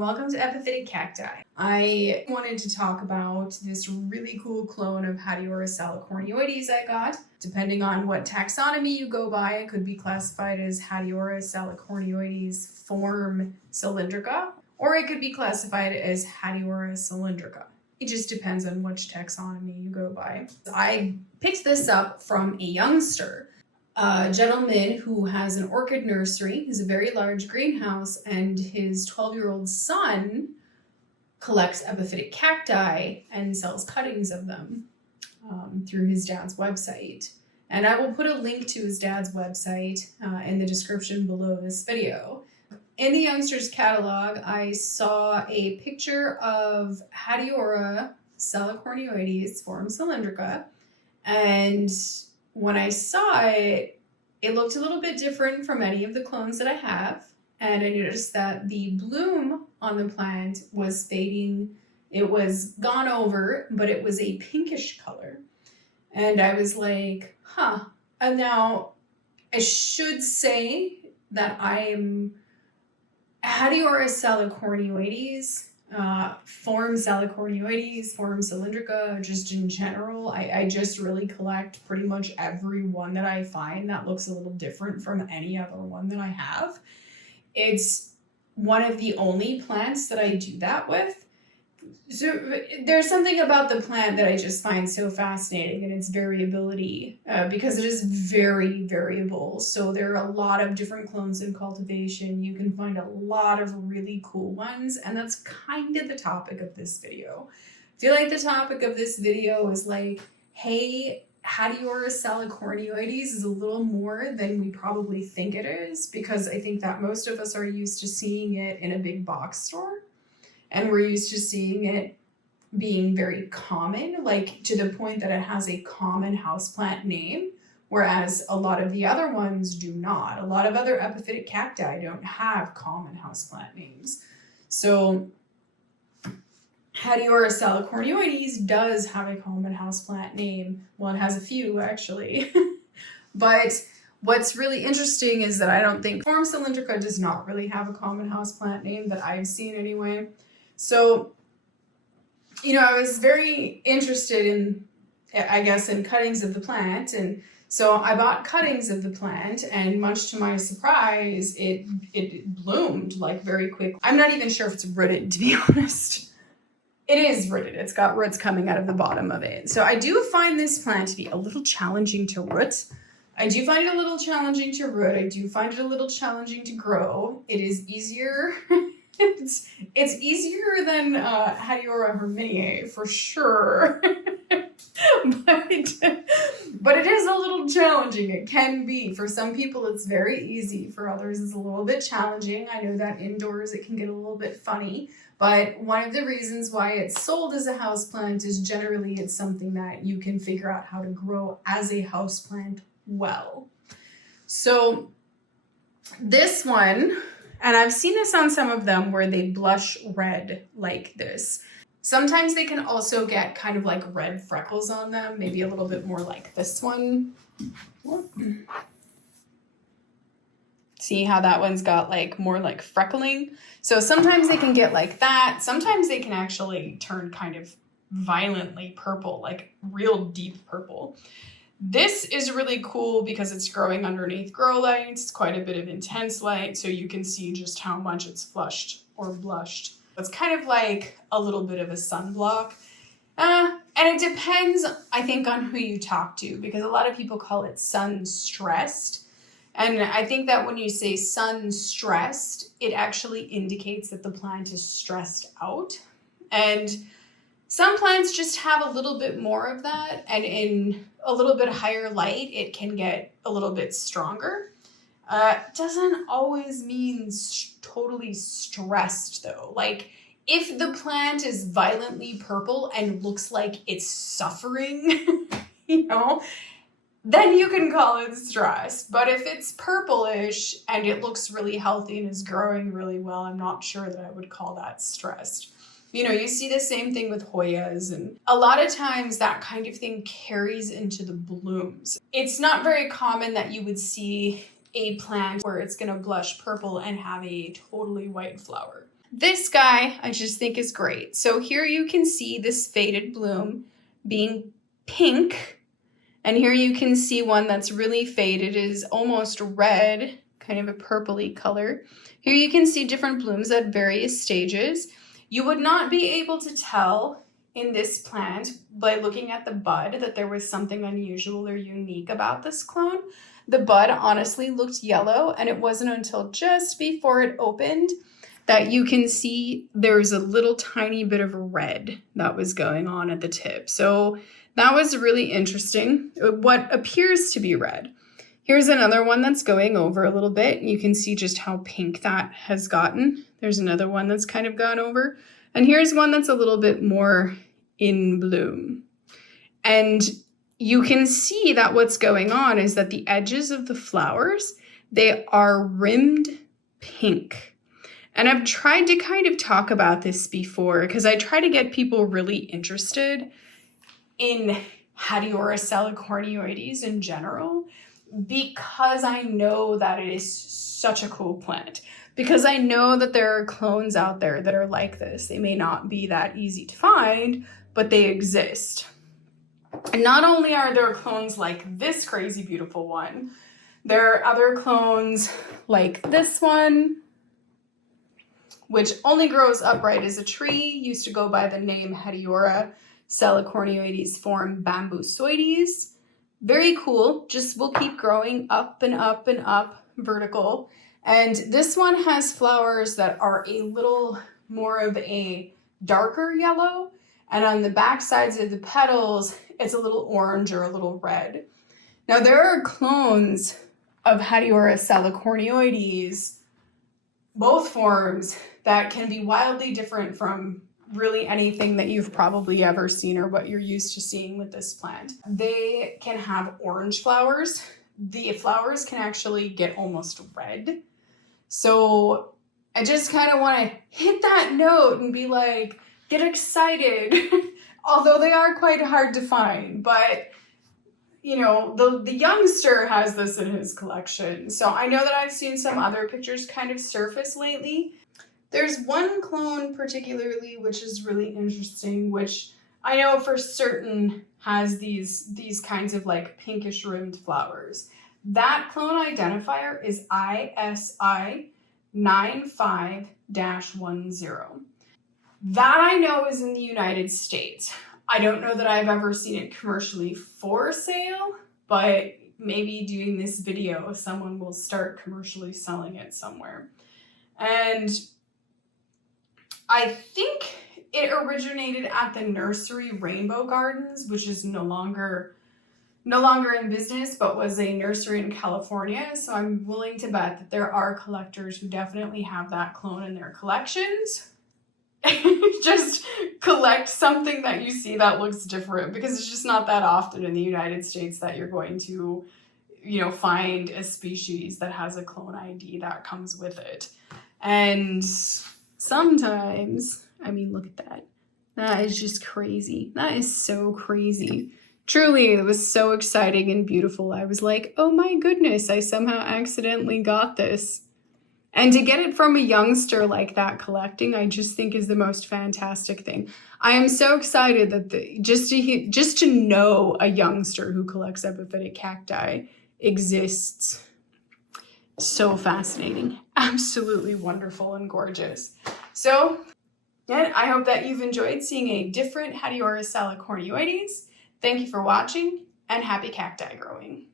and welcome to Epiphytic cacti. I wanted to talk about this really cool clone of Hatiora salicornioides I got. Depending on what taxonomy you go by, it could be classified as Hatiora salicornioides form Cylindrica, or it could be classified as Hatiora cylindrica. It just depends on which taxonomy you go by. I picked this up from a youngster, a gentleman who has an orchid nursery. He's a very large greenhouse, and his 12-year-old son collects epiphytic cacti and sells cuttings of them through his dad's website. And I will put a link to his dad's website in the description below this video. In the youngster's catalog, I saw a picture of Hatiora salicornioides form Cylindrica, and when I saw it, it looked a little bit different from any of the clones that I have, and I noticed that the bloom on the plant was fading. It was gone over, but it was a pinkish color. And I was like, huh. And now I should say that I am Hatiora salicornioides, form salicornioides, form cylindrica, just in general. I just really collect pretty much every one that I find that looks a little different from any other one that I have. It's one of the only plants that I do that with. So there's something about the plant that I just find so fascinating, and its variability, because it is very variable. So there are a lot of different clones in cultivation. You can find a lot of really cool ones, and that's kind of the topic of this video. I feel like the topic of this video is like, hey, Hatiora salicornioides is a little more than we probably think it is, because I think that most of us are used to seeing it in a big box store. And we're used to seeing it being very common, like to the point that it has a common houseplant name, whereas a lot of the other ones do not. A lot of other epiphytic cacti don't have common houseplant names. So Hatiora salicornioides does have a common houseplant name. Well, it has a few actually. But what's really interesting is that I don't think form cylindrica does not really have a common houseplant name that I've seen anyway. So, you know, I was very interested in, I guess, in cuttings of the plant. And so I bought cuttings of the plant, and much to my surprise, it bloomed like very quickly. I'm not even sure if it's rooted, to be honest. It is rooted. It's got roots coming out of the bottom of it. So I do find this plant to be a little challenging to root. I do find it a little challenging to root. I do find it a little challenging to grow. It is easier. It's easier than Hatiora herminiae for sure, but it is a little challenging. It can be. For some people it's very easy, for others it's a little bit challenging. I know that indoors it can get a little bit funny, but one of the reasons why it's sold as a houseplant is generally it's something that you can figure out how to grow as a houseplant well. So this one, and I've seen this on some of them where they blush red like this. Sometimes they can also get kind of like red freckles on them, maybe a little bit more like this one. See how that one's got like more like freckling? So sometimes they can get like that. Sometimes they can actually turn kind of violently purple, like real deep purple. This is really cool because it's growing underneath grow lights. It's quite a bit of intense light, so you can see just how much it's flushed or blushed. It's kind of like a little bit of a sunblock. And it depends, I think, on who you talk to, because a lot of people call it sun stressed. And I think that when you say sun stressed, it actually indicates that the plant is stressed out. And some plants just have a little bit more of that, and in a little bit higher light, it can get a little bit stronger. Doesn't always mean totally stressed though. Like if the plant is violently purple and looks like it's suffering, you know, then you can call it stressed. But if it's purplish and it looks really healthy and is growing really well, I'm not sure that I would call that stressed. You know, you see the same thing with Hoyas, and a lot of times that kind of thing carries into the blooms. It's not very common that you would see a plant where it's going to blush purple and have a totally white flower. This guy I just think is great. So here you can see this faded bloom being pink. And here you can see one that's really faded, is almost red, kind of a purpley color. Here you can see different blooms at various stages. You would not be able to tell in this plant by looking at the bud that there was something unusual or unique about this clone. The bud honestly looked yellow, and it wasn't until just before it opened that you can see there's a little tiny bit of red that was going on at the tip. So that was really interesting. What appears to be red. Here's another one that's going over a little bit. You can see just how pink that has gotten. There's another one that's kind of gone over. And here's one that's a little bit more in bloom. And you can see that what's going on is that the edges of the flowers, they are rimmed pink. And I've tried to kind of talk about this before because I try to get people really interested in Hatiora salicornioides in general, because I know that it is such a cool plant. Because I know that there are clones out there that are like this. They may not be that easy to find, but they exist. And not only are there clones like this crazy beautiful one, there are other clones like this one, which only grows upright as a tree, used to go by the name Hatiora salicornioides, form bambusoides. Very cool, just will keep growing up and up and up, vertical. And this one has flowers that are a little more of a darker yellow. And on the back sides of the petals, it's a little orange or a little red. Now there are clones of Hatiora salicornioides, both forms, that can be wildly different from really anything that you've probably ever seen or what you're used to seeing with this plant. They can have orange flowers. The flowers can actually get almost red. So I just kind of want to hit that note and be like, get excited. Although they are quite hard to find, but you know, the youngster has this in his collection. So I know that I've seen some other pictures kind of surface lately. There's one clone particularly which is really interesting, which I know for certain has these kinds of like pinkish rimmed flowers. That clone identifier is ISI 95-10. That I know is in the United States. I don't know that I've ever seen it commercially for sale, but maybe doing this video, someone will start commercially selling it somewhere. And I think it originated at the nursery Rainbow Gardens, which is no longer in business, but was a nursery in California. So I'm willing to bet that there are collectors who definitely have that clone in their collections. Just collect something that you see that looks different, because it's just not that often in the United States that you're going to, you know, find a species that has a clone ID that comes with it. And sometimes, I mean, look at that. That is just crazy. That is so crazy. Truly, it was so exciting and beautiful. I was like, oh my goodness, I somehow accidentally got this. And to get it from a youngster like that collecting, I just think is the most fantastic thing. I am so excited that just to know a youngster who collects epiphytic cacti exists. So fascinating. Absolutely wonderful and gorgeous. So, yeah, I hope that you've enjoyed seeing a different Hatiora salicornioides. Thank you for watching, and happy cacti growing.